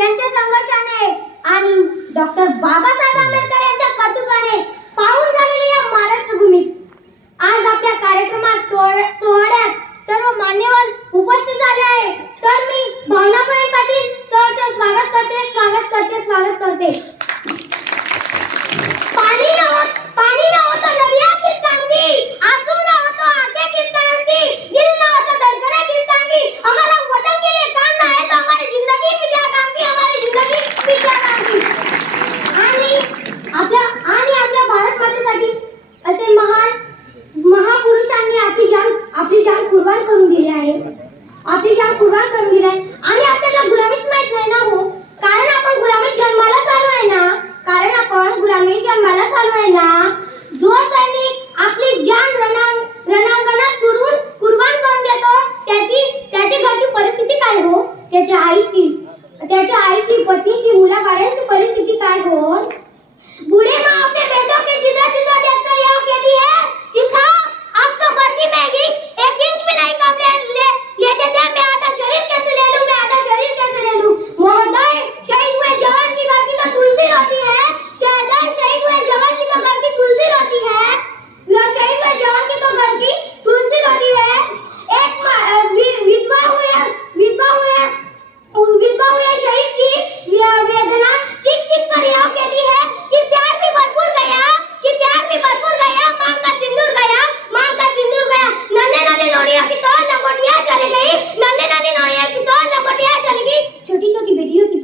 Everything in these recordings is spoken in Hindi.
यांच्या संघर्षाने आणि डॉक्टर बाबासाहेब आंबेडकर यांच्या कर्तृत्वाने पाहून झालेली या महाराष्ट्र भूमी करून दिलाय आणि आपल्याला गुलामीच माहीत नाही ना हो. कारण आपण गुलामी जन्मालाच आलो आहे ना. कारण आपण गुलामी जन्मालाच आलो आहे ना. जो सैनिक आपली जान रणांग रणांगणात पुरून कुर्बान करून देतो त्याची त्याची घरची परिस्थिती काय हो? त्याच्या आईची त्याच्या आईची पत्नीची मुलाबाळांची परिस्थिती काय हो?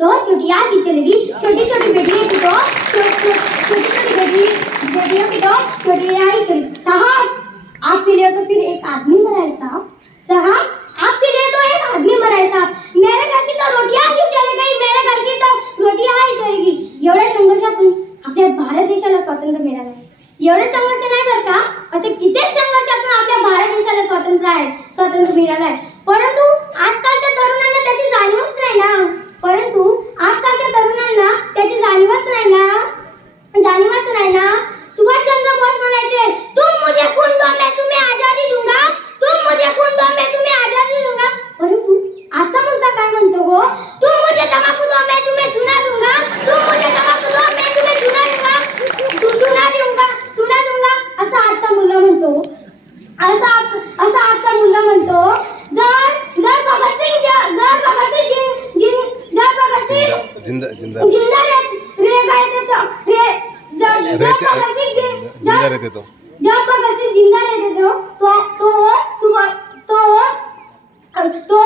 तो चुटिया भी चलेगी छोटी छोटी बेटी की तो छोटी छोटी बेटी बेटियों की तो चुटिया ही चल साहब आपके लिए तो फिर एक आदमी बना है, साहब। साहब आपके लिए तो एक आदमी बना है, साहब। मेरे घर की तो रोटियाँ ही चले गई, मेरे घर की तो रोटियाँ ही चलेगी संघर्ष संघर्षातून आपल्या भारत देशाला स्वातंत्र्य मिळालं एवढे संघर्ष नाही बरं का असे कित्येक संघर्षातून आपल्या भारत देशाला स्वातंत्र्य आहे स्वातंत्र्य मिळालं आहे परंतु ज़िंदा ज़िंदा ज़िंदा तो, रहते तो। जब भगत सिंह ज़िंदा रहते थे तो तो तो तो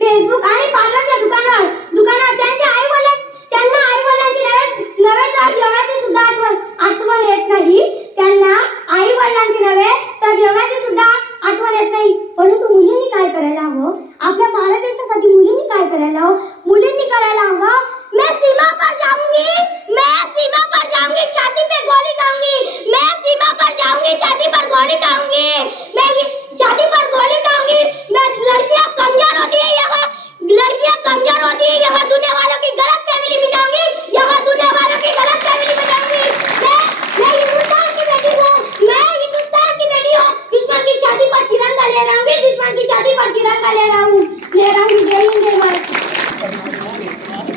फेसबुक आणि पार्लरच्या दुकानावर. दुकानात त्यांचे आई वडील त्यांना आई वडिलांची नवे नवे तर जेवणाची सुद्धा आठवण आठवण येत नाही. त्यांना आई वडिलांची नवे तर जेवणाची सुद्धा आठवण येत नाही. परंतु मुलींनी काय करायला हवं? आपल्या भारत देशासाठी मुलींनी काय करायला हवं? मुलींनी करायला हवं, मैं सीमा पर जाऊँगी, मैं सीमा पर जाऊँगी, छाती पे गोली खाऊँगी, मैं सीमा पर जाऊँगी, छाती पर गोली खाऊँगी. लहराऊँगी दुश्मन की छाती पर तिरंगा लहराऊं लहराऊँगी